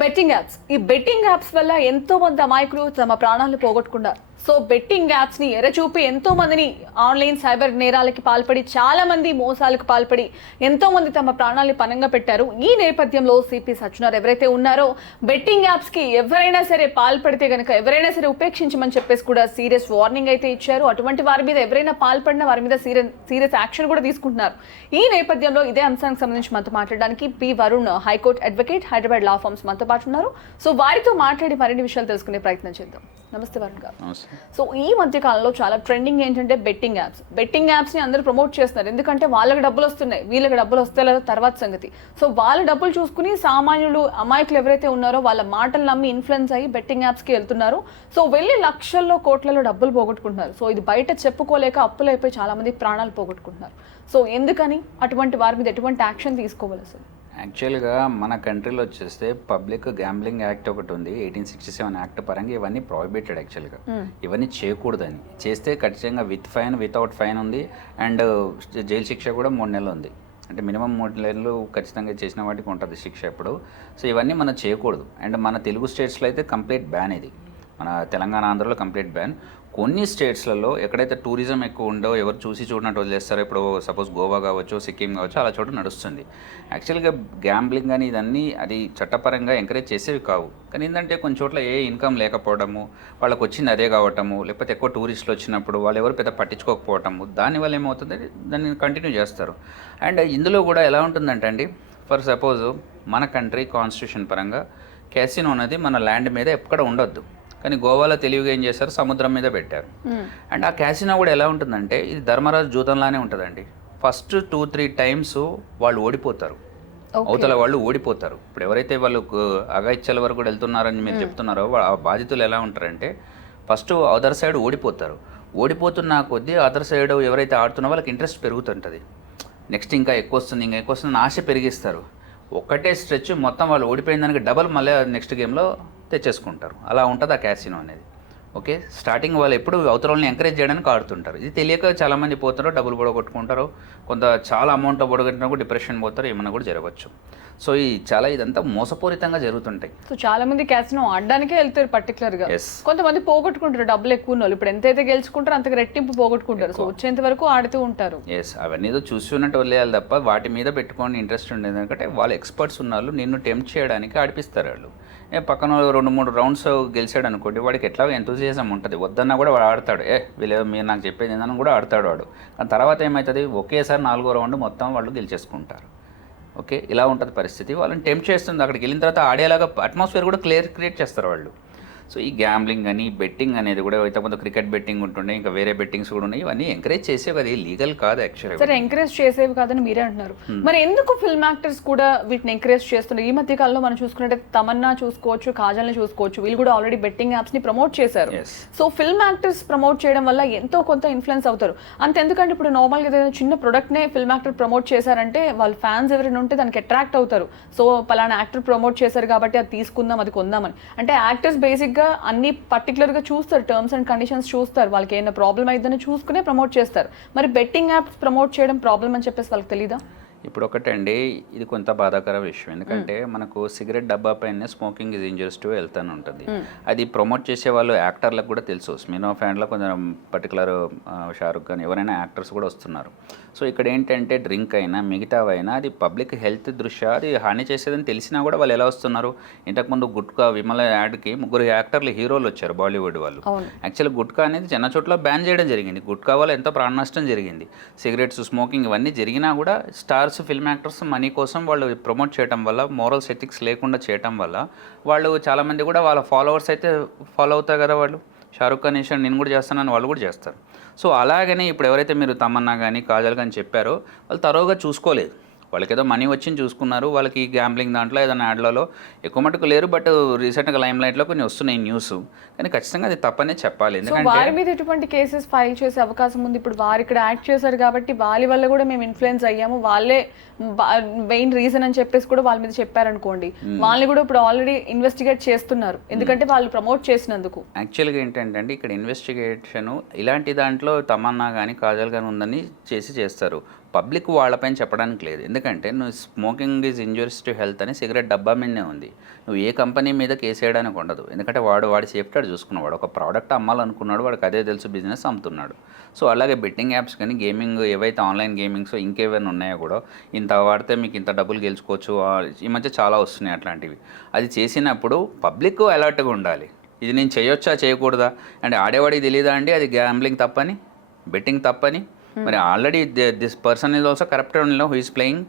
Betting apps వల్ల ఎంతో మంది అమాయకులు తమ ప్రాణాలు పోగొట్టుకున్నారు. సో బెట్టింగ్ యాప్స్ ని ఎరచూపి ఎంతో మందిని ఆన్లైన్ సైబర్ నేరాలకి పాల్పడి చాలా మంది మోసాలకు పాల్పడి ఎంతో మంది తమ ప్రాణాలను పనంగా పెట్టారు. ఈ నేపథ్యంలో సిపి సజ్జనార్ ఎవరైతే ఉన్నారో బెట్టింగ్ యాప్స్ కి ఎవరైనా సరే పాల్పడితే గనక ఎవరైనా సరే ఉపేక్షించమని చెప్పేసి కూడా సీరియస్ వార్నింగ్ అయితే ఇచ్చారు. అటువంటి వారి మీద ఎవరైనా పాల్పడినా వారి మీద సీరియస్ యాక్షన్ కూడా తీసుకుంటున్నారు. ఈ నేపథ్యంలో ఇదే అంశానికి సంబంధించి మనతో మాట్లాడడానికి P Varun, high court advocate, Hyderabad law firms మనతో పాటు ఉన్నారు. సో వారితో మాట్లాడి మరిన్ని విషయాలు తెలుసుకునే ప్రయత్నం చేద్దాం. నమస్తే వరుణ్ గారు. సో ఈ మధ్య కాలంలో చాలా ట్రెండింగ్ ఏంటంటే బెట్టింగ్ యాప్స్ ని అందరూ ప్రమోట్ చేస్తున్నారు. ఎందుకంటే వాళ్ళకి డబ్బులు వస్తున్నాయి, వీళ్ళకి డబ్బులు వస్తే లేదా తర్వాత సంగతి. సో వాళ్ళ డబ్బులు చూసుకుని సామాన్యులు అమాయకులు ఎవరైతే ఉన్నారో వాళ్ళ మాటలు నమ్మి ఇన్ఫ్లుయెన్స్ అయ్యి బెట్టింగ్ యాప్స్ కి వెళ్తున్నారు. సో వెళ్ళి లక్షల్లో కోట్లలో డబ్బులు పోగొట్టుకుంటున్నారు. సో ఇది బయట చెప్పుకోలేక అప్పులైపోయి చాలా మంది ప్రాణాలు పోగొట్టుకుంటున్నారు. సో ఎందుకని అటువంటి వారి మీద ఎటువంటి యాక్షన్ తీసుకోవాలి అసలు? యాక్చువల్గా మన కంట్రీలో వచ్చేస్తే పబ్లిక్ గ్యాంబ్లింగ్ యాక్ట్ ఒకటి ఉంది, 1867 యాక్ట్ పరంగా ఇవన్నీ ప్రొహిబిటెడ్. యాక్చువల్గా ఇవన్నీ చేయకూడదని, చేస్తే ఖచ్చితంగా విత్ ఫైన్, వితౌట్ ఫైన్ ఉంది, అండ్ జైలు శిక్ష కూడా 3 నెలలు ఉంది. అంటే మినిమం 3 నెలలు ఖచ్చితంగా చేసిన వాటికి ఉంటుంది శిక్ష ఇప్పుడు. సో ఇవన్నీ మనం చేయకూడదు. అండ్ మన తెలుగు స్టేట్స్లో అయితే కంప్లీట్ బ్యాన్ ఇది. మన తెలంగాణ, ఆంధ్రలో కంప్లీట్ బ్యాన్. కొన్ని స్టేట్స్లలో ఎక్కడైతే టూరిజం ఎక్కువ ఉండో, ఎవరు చూసి చూడనట్టు వదిలేస్తారో, ఇప్పుడు సపోజ్ గోవా కావచ్చు, సిక్కిం కావచ్చు, అలా చోట నడుస్తుంది. యాక్చువల్గా గ్యాంబ్లింగ్ అని ఇదన్నీ అది చట్టపరంగా ఎంకరేజ్ చేసేవి కావు. కానీ ఏంటంటే కొన్ని చోట్ల ఏ ఇన్కమ్ లేకపోవడము, వాళ్ళకి వచ్చింది అదే కావటము, లేకపోతే ఎక్కువ టూరిస్టులు వచ్చినప్పుడు వాళ్ళు ఎవరు పెద్ద పట్టించుకోకపోవటము, దానివల్ల ఏమవుతుంది, దాన్ని కంటిన్యూ చేస్తారు. అండ్ ఇందులో కూడా ఎలా ఉంటుందంటే అండి, ఫర్ సపోజ్ మన కంట్రీ కాన్స్టిట్యూషన్ పరంగా క్యాసినో అనేది మన ల్యాండ్ మీద ఎక్కడ ఉండొద్దు. కానీ గోవాలో తెలివిగా ఏం చేశారు, సముద్రం మీద పెట్టారు. అండ్ ఆ క్యాసినో కూడా ఎలా ఉంటుందంటే ఇది ధర్మరాజు జూతంలానే ఉంటుందండి. ఫస్ట్ 2-3 టైమ్స్ వాళ్ళు ఓడిపోతారు, అవతల వాళ్ళు ఓడిపోతారు. ఇప్పుడు ఎవరైతే వాళ్ళు అగాయిచ్చల వరకు కూడా వెళ్తున్నారని మీరు చెప్తున్నారో ఆ బాధితులు ఎలా ఉంటారంటే ఫస్ట్ అదర్ సైడ్ ఓడిపోతారు. ఓడిపోతున్న కొద్దీ అదర్ సైడ్ ఎవరైతే ఆడుతున్నా వాళ్ళకి ఇంట్రెస్ట్ పెరుగుతుంటుంది. నెక్స్ట్ ఇంకా ఎక్కువ వస్తుంది ఆశ పెరిగిస్తారు. ఒక్కటే స్ట్రెచ్ మొత్తం వాళ్ళు ఓడిపోయిన దానికి డబల్ మళ్ళీ నెక్స్ట్ గేమ్లో తెచ్చేసుకుంటారు. అలా ఉంటుంది ఆ క్యాసినో అనేది. ఓకే, స్టార్టింగ్ వాళ్ళు ఎప్పుడు అవతరాలని ఎంకరేజ్ చేయడానికి ఆడుతుంటారు. ఇది తెలియక చాలామంది పోతారు, డబ్బులు పొడగొట్టుకుంటారు, కొంత చాలా అమౌంట్ పొడగొట్టినా కూడా డిప్రెషన్ పోతారు, ఏమన్నా కూడా జరగవచ్చు. సో ఇదంతా మోసపూరితంగా జరుగుతుంటాయి. సో చాలా మంది క్యాసినో ఆడడానికే వెళ్తారు పర్టికులర్గా. కొంతమంది పోగొట్టుకుంటారు, డబ్బులు ఎక్కువ వాళ్ళు ఇప్పుడు ఎంతైతే గెలుచుకుంటారో అంతకు రెట్టింపు పోగొట్టుకుంటారు. సో వచ్చేంత వరకు ఆడుతూ ఉంటారు. అవన్నీ ఏదో చూస్తున్నట్టు వదిలేయాలి తప్ప వాటి మీద పెట్టుకొని ఇంట్రెస్ట్ ఉండేది. ఎందుకంటే వాళ్ళు ఎక్స్పర్ట్స్ ఉన్నారు, నిన్ను టెంప్ట్ చేయడానికి ఆడిపిస్తారు వాళ్ళు. పక్కన 2-3 రౌండ్స్ గెలిచాడు అనుకోండి, వాడికి ఎట్లా ఎంతూజియాజం ఉంటుంది, వద్దన్నా కూడా వాడు ఆడతాడు. వీళ్ళు మీరు నాకు చెప్పేది ఏందని కూడా ఆడతాడు వాడు. కానీ తర్వాత ఏమవుతుంది, ఒకేసారి 4వ రౌండ్ మొత్తం వాళ్ళు గెలిచేసుకుంటారు. ఓకే, ఇలా ఉంటుంది పరిస్థితి. వాళ్ళని టెంప్ట్ చేస్తుంది. అక్కడికి వెళ్ళిన తర్వాత ఆడేలాగా అట్మాస్ఫియర్ కూడా క్రియేట్ చేస్తారు వాళ్ళు. సో ఈ గ్యాంబ్లింగ్ అని బెట్టింగ్ అనేది కూడా ఇంతకుముందు క్రికెట్ బెట్టింగ్ ఉంటుండే, ఇంకా వేరే బెట్టింగ్స్ కూడా ఉన్నాయి. ఇవన్నీ ఎంకరేజ్ చేసేవి, అది లీగల్ కాదు యాక్చువల్గా. సరే, ఎంకరేజ్ చేసేవి కాదని మీరే అంటున్నారు. మరి ఎందుకు ఫిల్మ్ యాక్టర్స్ కూడా వీటిని ఎంకరేజ్ చేస్తున్నారు? ఈ మధ్య కాలంలో మనం చూసుకున్నట్టే తమన్నా చూసుకోవచ్చు, కాజల్ని చూసుకోవచ్చు, వీళ్ళు కూడా ఆల్రెడీ బెట్టింగ్ యాప్స్ ని ప్రమోట్ చేశారు. సో ఫిల్మ్ యాక్టర్స్ ప్రమోట్ చేయడం వల్ల ఎంతో కొంత ఇన్ఫ్లుయెన్స్ అవుతారు. అంతెందుకంటే ఇప్పుడు నార్మల్గా ఏదైనా చిన్న ప్రొడక్ట్ నే ఫిల్మ్ యాక్టర్ ప్రమోట్ చేశారంటే వాళ్ళ ఫ్యాన్స్ ఎవరైనా ఉంటే దానికి అట్రాక్ట్ అవుతారు. సో పలానా యాక్టర్ ప్రమోట్ చేశారు కాబట్టి అది తీసుకుందాం, అది కొందామని. అంటే యాక్టర్స్ బేసిక్ గా అన్ని పర్టికులర్గా చూస్తారు, టర్మ్స్ అండ్ కండిషన్స్ చూస్తారు, వాళ్ళకి ఏమైనా ప్రాబ్లం అయిద్దని చూసుకునే ప్రమోట్ చేస్తారు. మరి బెట్టింగ్ యాప్స్ ప్రమోట్ చేయడం ప్రాబ్లం అని చెప్పేసి వాళ్ళకి తెలీదా? ఇప్పుడు ఒకటండి, ఇది కొంత బాధాకర విషయం. ఎందుకంటే మనకు సిగరెట్ డబ్బా పైన smoking is injurious to health అని ఉంటుంది. అది ప్రమోట్ చేసే వాళ్ళు యాక్టర్లకు కూడా తెలుసు. స్మినోఫ్ ఫ్యాన్లో కొంచెం పర్టికులర్ షారుఖ్ ఖాన్ ఎవరైనా యాక్టర్స్ కూడా వస్తున్నారు. సో ఇక్కడ ఏంటంటే డ్రింక్ అయినా మిగతావైనా అది పబ్లిక్ హెల్త్ దృష్ట్యా అది హాని చేసేదని తెలిసినా కూడా వాళ్ళు ఎలా వస్తున్నారు. ఇంతకుముందు గుట్కా విమల యాడ్కి 3 యాక్టర్లు హీరోలు వచ్చారు, బాలీవుడ్ వాళ్ళు. యాక్చువల్లీ గుట్కా అనేది చిన్న చోట్ల బ్యాన్ చేయడం జరిగింది. గుట్కా వల్ల ఎంతో ప్రాణ నష్టం జరిగింది. సిగరెట్స్, స్మోకింగ్ ఇవన్నీ జరిగినా కూడా స్టార్స్, ఫిల్మ్ యాక్టర్స్ మనీ కోసం వాళ్ళు ప్రమోట్ చేయడం వల్ల, మోరల్స్ ఎథిక్స్ లేకుండా చేయడం వల్ల వాళ్ళు చాలామంది కూడా వాళ్ళ ఫాలోవర్స్ అయితే ఫాలో అవుతారు కదా. వాళ్ళు షారుఖ్ ఖాన్ వేసాడు నేను కూడా చేస్తానని వాళ్ళు కూడా చేస్తారు. సో అలాగనే ఇప్పుడు ఎవరైతే మీరు తమన్నా కానీ కాజల్ కానీ చెప్పారో వాళ్ళు తరోగా చూసుకోలేదు. వాళ్ళకి ఏదో మనీ వచ్చింది చూసుకున్నారు. వాళ్ళకి గ్యాంబ్లింగ్ దాంట్లో ఏదైనా యాడ్లలో ఎక్కువ మటుకు లేరు. బట్ రీసెంట్గా లైమ్ లైట్లో కొన్ని వస్తున్నాయి న్యూస్. కానీ ఖచ్చితంగా అది తప్పనే చెప్పాలి. ఎందుకంటే వారి మీద ఎటువంటి కేసెస్ ఫైల్ చేసే అవకాశం ఉంది? ఇప్పుడు వారు ఇక్కడ యాక్ట్ చేశారు కాబట్టి వాళ్ళ వల్ల కూడా మేము ఇన్ఫ్లుయెన్స్ అయ్యాము, వాళ్ళే మెయిన్ రీజన్ అని చెప్పేసి కూడా వాళ్ళ మీద చెప్పారనుకోండి, వాళ్ళని కూడా ఇప్పుడు ఆల్రెడీ ఇన్వెస్టిగేట్ చేస్తున్నారు. ఎందుకంటే వాళ్ళు ప్రమోట్ చేసినందుకు. యాక్చువల్గా ఏంటంటే ఇక్కడ ఇన్వెస్టిగేషన్ ఇలాంటి దాంట్లో తమన్నా కానీ కాజల్ కానీ ఉందని చేస్తారు. పబ్లిక్ వాళ్ళపైన చెప్పడానికి లేదు. ఎందుకంటే నువ్వు smoking is injurious to health అని సిగరెట్ డబ్బా మీదనే ఉంది. నువ్వు ఏ కంపెనీ మీద కేసు వేయడానికి ఉండదు. ఎందుకంటే వాడి సేఫ్టీ వాడు చూసుకున్నాడు. ఒక ప్రోడక్ట్ అమ్మాలనుకున్నాడు, వాడికి అదే తెలుసు, బిజినెస్ అమ్ముతున్నాడు. సో అలాగే బెట్టింగ్ యాప్స్ కానీ గేమింగ్ ఏవైతే ఆన్లైన్ గేమింగ్స్ ఇంకేమైనా ఉన్నాయో కూడా ఇంత వాడితే మీకు ఇంత డబ్బులు గెలుచుకోవచ్చు, ఈ మధ్య చాలా వస్తున్నాయి అట్లాంటివి. అది చేసినప్పుడు పబ్లిక్ అలర్ట్గా ఉండాలి. ఇది నేను చేయొచ్చా చేయకూడదా అంటే ఆడేవాడికి తెలియదా అండి అది గ్యాంబ్లింగ్ తప్పని, బెట్టింగ్ తప్పని. మరి already this person is also corrupted who is playing.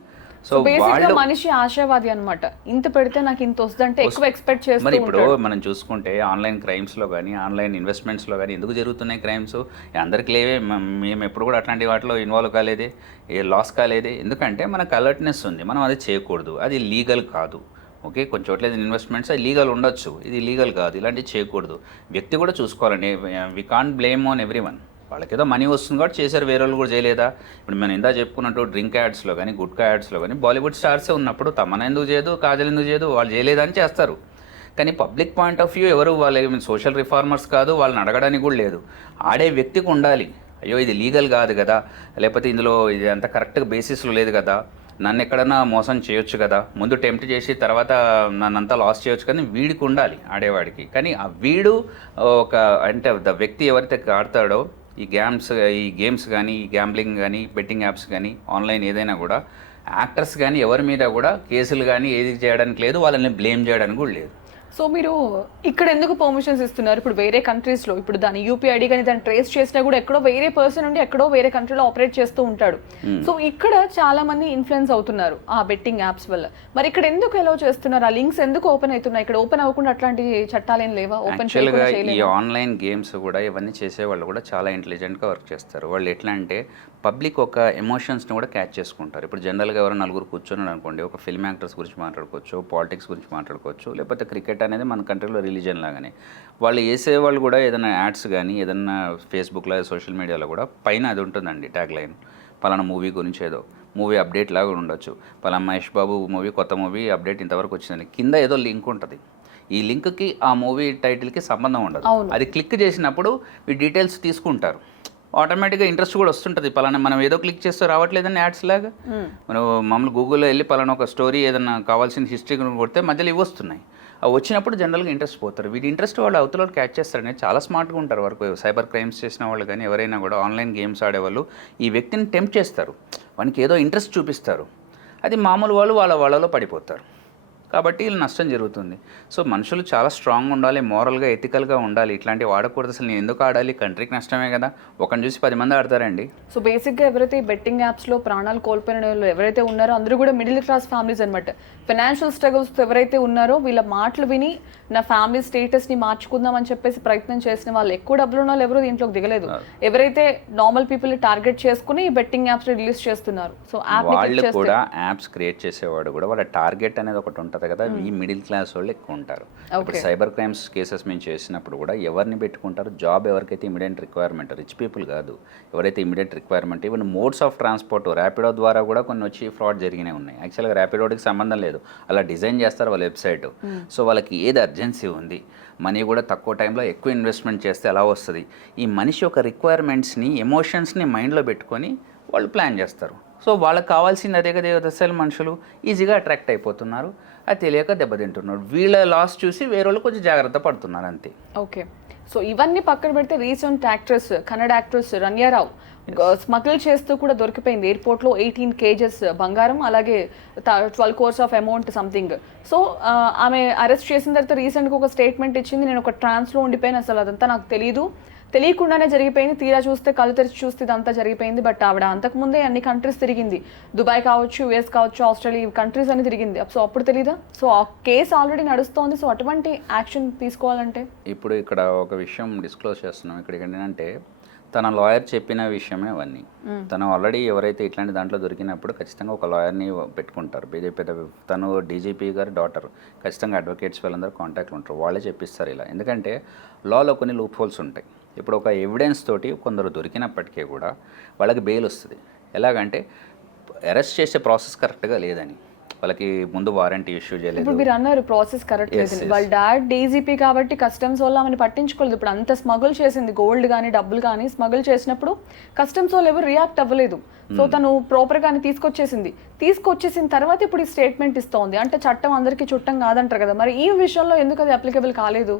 So బేసిక్గా మనిషి ఆశావాది అనమాట. ఇంత పెడితే నాకు ఇంత వస్తుందంటే ఎక్కువ ఎక్స్పెక్ట్ చేస్తూ మరి ఇప్పుడు మనం చూసుకుంటే ఆన్లైన్ క్రైమ్స్లో కానీ ఆన్లైన్ ఇన్వెస్ట్మెంట్స్లో కానీ ఎందుకు జరుగుతున్నాయి క్రైమ్స్? అందరికి లేవే, మేము ఎప్పుడు కూడా అట్లాంటి వాటిలో ఇన్వాల్వ్ కాలేదే, ఏ లాస్ కాలేదే. ఎందుకంటే మనకు అలర్ట్నెస్ ఉంది, మనం అది చేయకూడదు, అది లీగల్ కాదు. ఓకే, కొన్ని చోట్ల ఇన్వెస్ట్మెంట్స్ అది లీగల్ ఉండొచ్చు, ఇది లీగల్ కాదు, ఇలాంటివి చేయకూడదు. వ్యక్తి కూడా చూసుకోవాలండి. We can't blame on everyone. వాళ్ళకేదో మనీ వస్తుంది కాబట్టి చేశారు, వేరే వాళ్ళు కూడా చేయలేదా? ఇప్పుడు మనం ఇందా చెప్పుకున్నట్టు డ్రింక్ యాడ్స్లో కానీ గుట్కా యాడ్స్లో కానీ బాలీవుడ్ స్టార్సే ఉన్నప్పుడు తమన్నా ఎందుకు చేయదు, కాజల్ ఎందుకు చేయదు? వాళ్ళు చేయలేదని చేస్తారు. కానీ పబ్లిక్ పాయింట్ ఆఫ్ వ్యూ ఎవరు వాళ్ళు సోషల్ రిఫార్మర్స్ కాదు, వాళ్ళని అడగడానికి కూడా లేదు. ఆడే వ్యక్తికి ఉండాలి, అయ్యో ఇది లీగల్ కాదు కదా, లేకపోతే ఇందులో ఇది అంత కరెక్ట్గా బేసిస్లో లేదు కదా, నన్ను ఎక్కడన్నా మోసం చేయొచ్చు కదా, ముందు టెంప్ట్ చేసి తర్వాత నన్నంతా లాస్ చేయొచ్చు కానీ వీడికి ఉండాలి, ఆడేవాడికి. కానీ ఆ వీడు ఒక అంటే ద వ్యక్తి ఎవరైతే ఆడతాడో ఈ గేమ్స్ కానీ ఈ గ్యాంబ్లింగ్ కానీ బెట్టింగ్ యాప్స్ కానీ ఆన్లైన్ ఏదైనా కూడా యాక్టర్స్ కానీ ఎవరి మీద కూడా కేసులు కానీ ఏది చేయడానికి లేదు, వాళ్ళని బ్లేమ్ చేయడానికి కూడా లేదు. సో మీరు ఇక్కడ ఎందుకు పర్మిషన్స్ ఇస్తున్నారు? ఇప్పుడు వేరే కంట్రీస్లో ఇప్పుడు దాని యూపీఐడి కానీ దాన్ని ట్రేస్ చేసినా కూడా ఎక్కడో వేరే పర్సన్ ఉండి ఎక్కడో వేరే కంట్రీలో ఆపరేట్ చేస్తూ ఉంటాడు. సో ఇక్కడ చాలా మంది ఇన్ఫ్లుయెన్స్ అవుతున్నారు ఆ బెట్టింగ్ యాప్స్ వల్ల. మరి ఇక్కడ ఎందుకు అలౌ చేస్తున్నారు? ఆ లింక్స్ ఎందుకు ఓపెన్ అవుతున్నాయి? ఇక్కడ ఓపెన్ అవ్వకుండా అట్లాంటి చట్టాలు ఏం లేవా? ఓపెన్ యాక్చువల్గా ఈ ఆన్లైన్ గేమ్స్ కూడా ఇవన్నీ చేసేవాళ్ళు కూడా చాలా ఇంటెలిజెంట్గా వర్క్ చేస్తారు. వాళ్ళు ఎట్లా అంటే పబ్లిక్ ఒక ఎమోషన్స్ని కూడా క్యాచ్ చేసుకుంటారు. ఇప్పుడు జనరల్గా ఎవరో నలుగురు కూర్చొని అనుకోండి, ఒక ఫిల్మ్ యాక్టర్స్ గురించి మాట్లాడుకోవచ్చు, పాలిటిక్స్ గురించి మాట్లాడుకోవచ్చు, లేకపోతే క్రికెట్ అనేది మన కంట్రీలో రిలీజన్ లాగానే. వాళ్ళు వేసేవాళ్ళు కూడా ఏదైనా యాడ్స్ కానీ ఏదైనా ఫేస్బుక్లో సోషల్ మీడియాలో కూడా పైన అది ఉంటుందండి ట్యాగ్ లైన్, పలానా మూవీ గురించి ఏదో మూవీ అప్డేట్ లాగా ఉండొచ్చు, పలానా మహేష్ బాబు మూవీ కొత్త మూవీ అప్డేట్ ఇంతవరకు వచ్చిందని కింద ఏదో లింక్ ఉంటుంది. ఈ లింక్కి ఆ మూవీ టైటిల్కి సంబంధం ఉండదు. అది క్లిక్ చేసినప్పుడు ఈ డీటెయిల్స్ తీసుకుంటారు, ఆటోమేటిక్గా ఇంట్రెస్ట్ కూడా వస్తుంటుంది. పలానా మనం ఏదో క్లిక్ చేస్తే రావట్లేదని యాడ్స్ లాగా. మనం మామూలు గూగుల్లో వెళ్ళి పలానా ఒక స్టోరీ ఏదన్నా కావాల్సిన హిస్టరీ కొడితే మధ్యలో ఇవి వస్తున్నాయి. అవి వచ్చినప్పుడు జనరల్గా ఇంట్రెస్ట్ పోతారు. వీటి ఇంట్రెస్ట్ వాళ్ళు అవతల క్యాచ్ చేస్తారని చాలా స్మార్ట్గా ఉంటారు. వరకు సైబర్ క్రైమ్స్ చేసిన వాళ్ళు కానీ ఎవరైనా కూడా ఆన్లైన్ గేమ్స్ ఆడేవాళ్ళు ఈ వ్యక్తిని టెంప్ట్ చేస్తారు, వానికి ఏదో ఇంట్రెస్ట్ చూపిస్తారు, అది మామూలు వాళ్ళు వాళ్ళలో పడిపోతారు. కాబట్టి వీళ్ళు నష్టం జరుగుతుంది. సో మనుషులు చాలా స్ట్రాంగ్ ఉండాలి, మోరల్గా ఎథికల్గా ఉండాలి. ఇట్లాంటివి వాడకూడదు. అసలు నేను ఎందుకు ఆడాలి? కంట్రీకి నష్టమే కదా. ఒకరిని చూసి 10 మంది ఆడతారండి. సో బేసిక్గా ఎవరైతే బెట్టింగ్ యాప్స్లో ప్రాణాలు కోల్పోయిన వాళ్ళు ఎవరైతే ఉన్నారో అందరూ కూడా మిడిల్ క్లాస్ ఫ్యామిలీస్ అనమాట. ఫైనాన్షియల్ స్ట్రగుల్స్ ఎవరైతే ఉన్నారో వీళ్ళ మాటలు విని నా ఫ్యామిలీ స్టేటస్ని మార్చుకుందాం అని చెప్పేసి ప్రయత్నం చేసిన వాళ్ళు, ఎక్కువ డబ్బులు ఉన్న వాళ్ళు ఎవరు దీంట్లోకి దిగలేదు. ఎవరైతే నార్మల్ పీపుల్ టార్గెట్ చేసుకుని ఈ బెట్టింగ్ యాప్స్ రిలీజ్ చేస్తున్నారు. సో వాళ్ళు కూడా యాప్స్ క్రియేట్ చేసేవాడు కూడా వాళ్ళ టార్గెట్ అనేది ఒకటి ఉంటుంది కదా, ఈ మిడిల్ క్లాస్ వాళ్ళు ఎక్కువ ఉంటారు. ఇప్పుడు సైబర్ క్రైమ్స్ కేసెస్ మేము చేసినప్పుడు కూడా ఎవరిని పెట్టుకుంటారు? జాబ్ ఎవరికైతే ఇమీడియట్ రిక్వైర్మెంట్, రిచ్ పీపుల్ కాదు, ఎవరైతే immediate requirement. Even modes of transport Rapido ద్వారా కూడా కొన్ని వచ్చి ఫ్రాడ్ జరిగినాయి ఉన్నాయి. యాక్చువల్గా ర్యాపిడోకి సంబంధం లేదు, అలా డిజైన్ చేస్తారు వాళ్ళ వెబ్సైట్. సో వాళ్ళకి ఏది అర్జెన్సీ ఉంది, మనీ కూడా తక్కువ టైంలో ఎక్కువ ఇన్వెస్ట్మెంట్ చేస్తే ఎలా వస్తుంది, ఈ మనిషి యొక్క రిక్వైర్మెంట్స్ని ఎమోషన్స్ని మైండ్లో పెట్టుకొని వాళ్ళు ప్లాన్ చేస్తారు. సో వాళ్ళకి కావాల్సింది అదే కదా. అసలు మనుషులు ఈజీగా అట్రాక్ట్ అయిపోతున్నారు, అది తెలియక దెబ్బతింటున్నారు. వీళ్ళ లాస్ చూసి వేరే వాళ్ళు కొంచెం జాగ్రత్త పడుతున్నారు అంతే. ఓకే, సో ఇవన్నీ పక్కన పెడితే recent actress, Kannada actress Ranya Rao smuggling చేస్తూ కూడా దొరికిపోయింది ఎయిర్పోర్ట్లో 18 kgs బంగారం, అలాగే 12 crores of amount something. So ఆమె అరెస్ట్ చేసిన తర్వాత రీసెంట్గా ఒక స్టేట్మెంట్ ఇచ్చింది, నేను ఒక ట్రాన్స్లో ఉండిపోయాను, అసలు అదంతా నాకు తెలియకుండానే జరిగిపోయింది, తీరా చూస్తే కళ్ళు తెరిచి చూస్తే ఇదంతా జరిగిపోయింది. బట్ ఆవిడ అంతకుముందే అన్ని కంట్రీస్ తిరిగింది, దుబాయ్ కావచ్చు, యుఎస్ కావచ్చు, ఆస్ట్రేలియా, కంట్రీస్ అని తిరిగింది. సో అప్పుడు తెలీదా? సో ఆ కేసు ఆల్రెడీ నడుస్తోంది. సో అటువంటి యాక్షన్ తీసుకోవాలంటే ఇప్పుడు ఇక్కడ ఒక విషయం డిస్క్లోజ్ చేస్తున్నాం. ఇక్కడ ఏంటంటే తన లాయర్ చెప్పిన విషయమే అవన్నీ. తను ఆల్రెడీ ఎవరైతే ఇట్లాంటి దాంట్లో దొరికినప్పుడు ఖచ్చితంగా ఒక లాయర్ని పెట్టుకుంటారు. తను డీజీపీ గారి డాటర్, ఖచ్చితంగా అడ్వకేట్స్ వాళ్ళందరూ కాంటాక్ట్లు ఉంటారు, వాళ్ళే చెప్పిస్తారు ఇలా. ఎందుకంటే లాలో కొన్ని లూప్ హోల్స్ ఉంటాయి. ఇప్పుడు ఒక ఎవిడెన్స్ తోటి కొందరు దొరికినప్పటికీ కూడా వాళ్ళకి బెయిల్ వస్తుంది. ఎలాగంటే అరెస్ట్ చేసే ప్రాసెస్ కరెక్ట్గా లేదని, వాళ్ళకి ముందు వారంటీ ఇష్యూ చేయలేదు. ఇప్పుడు మీరు అన్నారు ప్రాసెస్ కరెక్ట్ లేదు, వాళ్ళ డాడ్ డీజీపీ కాబట్టి కస్టమ్స్ వాళ్ళు ఆమెను పట్టించుకోలేదు. ఇప్పుడు అంత స్మగుల్ చేసింది, గోల్డ్ కానీ డబ్బులు కానీ స్మగుల్ చేసినప్పుడు కస్టమ్స్ వాళ్ళు ఎవరు రియాక్ట్ అవ్వలేదు. సో తను ప్రాపర్ గానే తీసుకొచ్చేసిన తర్వాత ఇప్పుడు ఈ స్టేట్మెంట్ ఇస్తోంది. అంటే చట్టం అందరికీ చుట్టం కాదంటారు కదా, మరి ఈ విషయంలో ఎందుకు అది అప్లికబుల్ కాలేదు?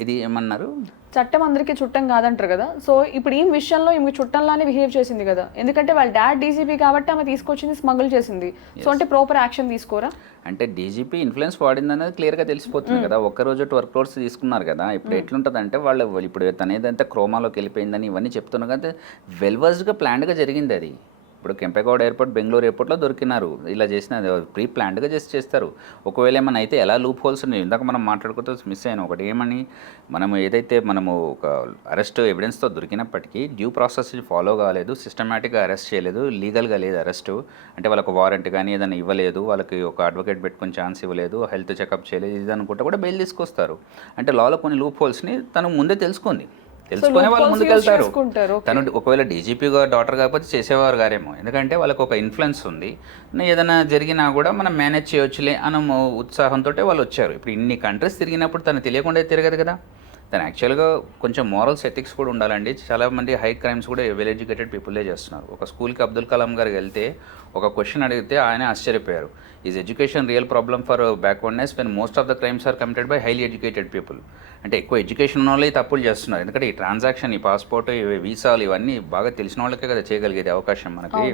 ఇది ఏమన్నారు, చట్టం అందరికీ చుట్టం కాదంటారు కదా, సో ఇప్పుడు ఈ విషయంలో ఈమె చుట్టంలానే బిహేవ్ చేసింది కదా, ఎందుకంటే వాళ్ళ డాడ్ డీజీపీ కాబట్టి ఆమె తీసుకొచ్చింది స్మగుల్ చేసింది. సో అంటే ప్రాపర్ యాక్షన్ తీసుకోరా? అంటే డీజీపీ ఇన్ఫ్లుయెన్స్ వాడింది అనేది క్లియర్గా తెలిసిపోతుంది కదా. ఒక్కరోజు 12 crores తీసుకున్నారు కదా. ఇప్పుడు ఎట్లుంటుంది అంటే వాళ్ళు ఇప్పుడు తన ఏదంటే క్రోమాలోకి వెళ్ళిపోయిందని ఇవన్నీ చెప్తున్నారు కదా, వెల్వర్స్గా ప్లాన్డ్గా జరిగింది అది. ఇప్పుడు కెంపెగౌడ ఎయిర్పోర్ట్, బెంగళూరు ఎయిర్పోర్ట్లో దొరికినారు, ఇలా చేసిన ప్రీ ప్లాన్డ్గా చేస్తారు. ఒకవేళ ఏమైనా అయితే ఎలా లూప్ హోల్స్ ఉన్నాయి, ఇందాక మనం మాట్లాడుకుంటూ మిస్ అయిన ఒకటి ఏమని, మనము ఒక అరెస్ట్ ఎవిడెన్స్తో దొరికినప్పటికీ డ్యూ ప్రాసెస్ ఫాలో కాలేదు, సిస్టమేటిక్గా అరెస్ట్ చేయలేదు, లీగల్గా లేదు అరెస్టు. అంటే వాళ్ళకు వారెంట్ కానీ ఏదైనా ఇవ్వలేదు, వాళ్ళకి ఒక అడ్వకేట్ పెట్టుకొని ఛాన్స్ ఇవ్వలేదు, హెల్త్ చెకప్ చేయలేదు, ఇది అనుకుంటే కూడా బెయిల్ తీసుకొస్తారు. అంటే లాలో కొన్ని లూప్ హోల్స్ని తను ముందే తెలుసుకొని వాళ్ళు ముందుకెళ్తారు. తను ఒకవేళ డీజీపీ డాటర్ కాకపోతే చేసేవారు గారేమో, ఎందుకంటే వాళ్ళకి ఒక ఇన్ఫ్లుయెన్స్ ఉంది, ఏదైనా జరిగినా కూడా మనం మేనేజ్ చేయొచ్చులే అన్న ఉత్సాహంతో వాళ్ళు వచ్చారు. ఇప్పుడు ఇన్ని కంట్రీస్ తిరిగినప్పుడు తను తెలియకుండా తిరగదు కదా. తను యాక్చువల్గా కొంచెం మోరల్స్ ఎథిక్స్ కూడా ఉండాలండి. చాలామంది హై క్రైమ్స్ కూడా వెల్ ఎడ్యుకేటెడ్ పీపుల్లే చేస్తున్నారు. ఒక స్కూల్కి అబ్దుల్ కలాం గారికి వెళ్తే ఒక క్వశ్చన్ అడిగితే ఆయన ఆశ్చర్యపోయారు, is education real problem for backwardness when most of the crimes are committed by highly educated people. అంటే ఎక్కువ ఎడ్యుకేషన్ ఉన్న వాళ్ళు తప్పులు చేస్తున్నారు, ఎందుకంటే ఈ ట్రాన్సాక్షన్, ఈ పాస్పోర్ట్, ఈ వీసాలు ఇవన్నీ బాగా తెలిసిన వాళ్ళకే కదా చేయగలిగేది అవకాశం మనకి.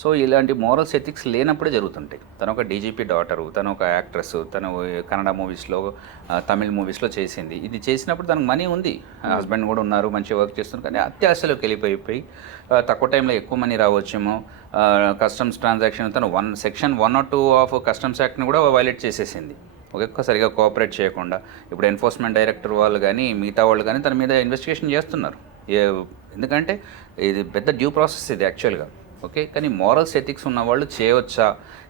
సో ఇలాంటి మోరల్స్ ఎథిక్స్ లేనప్పుడే జరుగుతుంటాయి. తను ఒక డీజీపీ డాటరు, తను ఒక యాక్ట్రెస్, తను కన్నడ మూవీస్లో, తమిళ్ మూవీస్లో చేసింది. ఇది చేసినప్పుడు తనకు మనీ ఉంది, హస్బెండ్ కూడా ఉన్నారు, మంచిగా వర్క్ చేస్తున్నారు. కానీ అత్యాశలోకి వెళ్ళిపోయి తక్కువ టైంలో ఎక్కువ మనీ రావచ్చేమో, కస్టమ్స్ ట్రాన్సాక్షన్ తను సెక్షన్ 102 ఆఫ్ కస్టమ్స్ యాక్ట్ని కూడా వైలేట్ చేసేసింది, సరిగా కోఆపరేట్ చేయకుండా. ఇప్పుడు ఎన్ఫోర్స్మెంట్ డైరెక్టర్ వాళ్ళు కానీ మిగతా వాళ్ళు కానీ తన మీద ఇన్వెస్టిగేషన్ చేస్తున్నారు. ఎందుకంటే ఇది పెద్ద డ్యూ ప్రాసెస్ ఇది యాక్చువల్గా. ఓకే, కానీ మోరల్స్ ఎథిక్స్ ఉన్న వాళ్ళు చేయవచ్చా,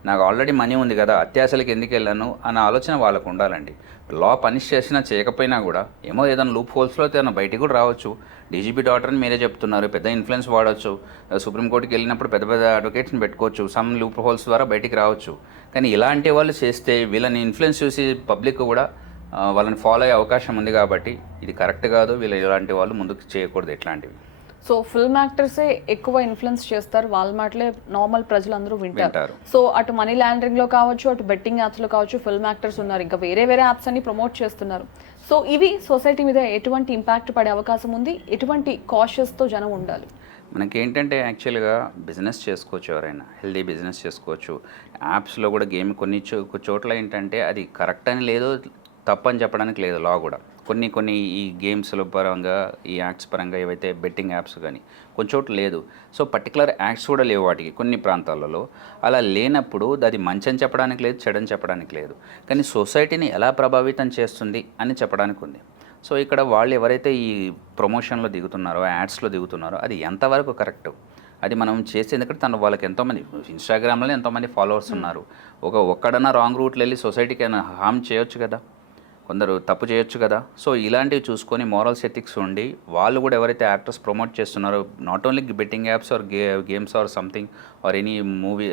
నాకు ఆల్రెడీ మనీ ఉంది కదా, అత్యాశలకు ఎందుకు వెళ్ళాను అన్న ఆలోచన వాళ్ళకు ఉండాలండి. లా పనిష్ చేసినా చేయకపోయినా కూడా ఏమో ఏదైనా లూప్ హోల్స్లో ఏదైనా బయటికి కూడా రావచ్చు. డీజీపీ డాక్టర్ని మీరే చెప్తున్నారు, పెద్ద ఇన్ఫ్లుయెన్స్ వాడవచ్చు, సుప్రీంకోర్టుకి వెళ్ళినప్పుడు పెద్ద పెద్ద అడ్వకేట్స్ని పెట్టుకోవచ్చు, సమ్ లూప్ హోల్స్ ద్వారా బయటికి రావచ్చు. కానీ ఇలాంటి వాళ్ళు చేస్తే వీళ్ళని ఇన్ఫ్లుయెన్స్ చూసి పబ్లిక్ కూడా వాళ్ళని ఫాలో అయ్యే అవకాశం ఉంది. కాబట్టి ఇది కరెక్ట్ కాదు, వీళ్ళు ఇలాంటి వాళ్ళు ముందుకు చేయకూడదు ఇట్లాంటివి. సో ఫిల్మ్ యాక్టర్సే ఎక్కువ ఇన్ఫ్లుయెన్స్ చేస్తారు, వాళ్ళ మాటలే నార్మల్ ప్రజలందరూ వింటారు. సో అటు మనీ లాండరింగ్లో కావచ్చు, అటు బెట్టింగ్ యాప్స్లో కావచ్చు ఫిల్మ్ యాక్టర్స్ ఉన్నారు, ఇంకా వేరే యాప్స్ అన్ని ప్రమోట్ చేస్తున్నారు. సో ఇవి సొసైటీ మీద ఎటువంటి ఇంపాక్ట్ పడే అవకాశం ఉంది, ఎటువంటి కాషియస్తో జనం ఉండాలి? మనకేంటంటే యాక్చువల్గా బిజినెస్ చేసుకోవచ్చు, ఎవరైనా హెల్దీ బిజినెస్ చేసుకోవచ్చు. యాప్స్లో కూడా గేమ్ కొన్ని చోట్ల ఏంటంటే అది కరెక్ట్ అని లేదు, తప్పని చెప్పడానికి లేదు లా కూడా. కొన్ని ఈ గేమ్స్ల పరంగా, ఈ యాక్ట్స్ పరంగా ఏవైతే బెట్టింగ్ యాప్స్ కానీ కొన్ని చోట్ల లేదు. సో పర్టికులర్ యాక్ట్స్ కూడా లేవు వాటికి కొన్ని ప్రాంతాలలో. అలా లేనప్పుడు అది మంచి అని చెప్పడానికి లేదు, చెడని చెప్పడానికి లేదు, కానీ సొసైటీని ఎలా ప్రభావితం చేస్తుంది అని చెప్పడానికి ఉంది. సో ఇక్కడ వాళ్ళు ఎవరైతే ఈ ప్రమోషన్లో దిగుతున్నారో, యాడ్స్లో దిగుతున్నారో అది ఎంతవరకు కరెక్ట్, అది మనం చేస్తే. ఎందుకంటే వాళ్ళకి ఎంతోమంది ఇన్స్టాగ్రామ్లో ఎంతోమంది ఫాలోవర్స్ ఉన్నారు. ఒక్కడన్నా రాంగ్ రూట్లో వెళ్ళి సొసైటీకి అయినా హామ్ చేయొచ్చు కదా, కొందరు తప్పు చేయొచ్చు కదా. సో ఇలాంటివి చూసుకొని మోరల్స్ ఎథిక్స్ ఉండి వాళ్ళు కూడా ఎవరైతే యాక్టర్స్ ప్రమోట్ చేస్తున్నారో, not only betting apps or games or something or any movie,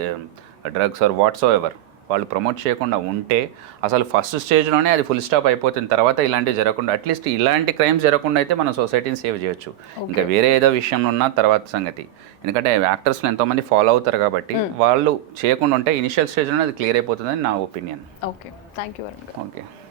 drugs or whatsoever, వాళ్ళు ప్రమోట్ చేయకుండా ఉంటే అసలు ఫస్ట్ స్టేజ్లోనే అది ఫుల్ స్టాప్ అయిపోతుంది. తర్వాత ఇలాంటివి జరగకుండా, అట్లీస్ట్ ఇలాంటి క్రైమ్స్ జరగకుండా అయితే మనం సొసైటీని సేవ్ చేయొచ్చు. ఇంకా వేరే ఏదో విషయంలో ఉన్న తర్వాత సంగతి, ఎందుకంటే యాక్టర్స్లో ఎంతోమంది ఫాలో అవుతారు కాబట్టి వాళ్ళు చేయకుండా ఉంటే ఇనిషియల్ స్టేజ్లోనే అది క్లియర్ అయిపోతుందని నా opinion. Okay, thank you Varun గారు. ఓకే.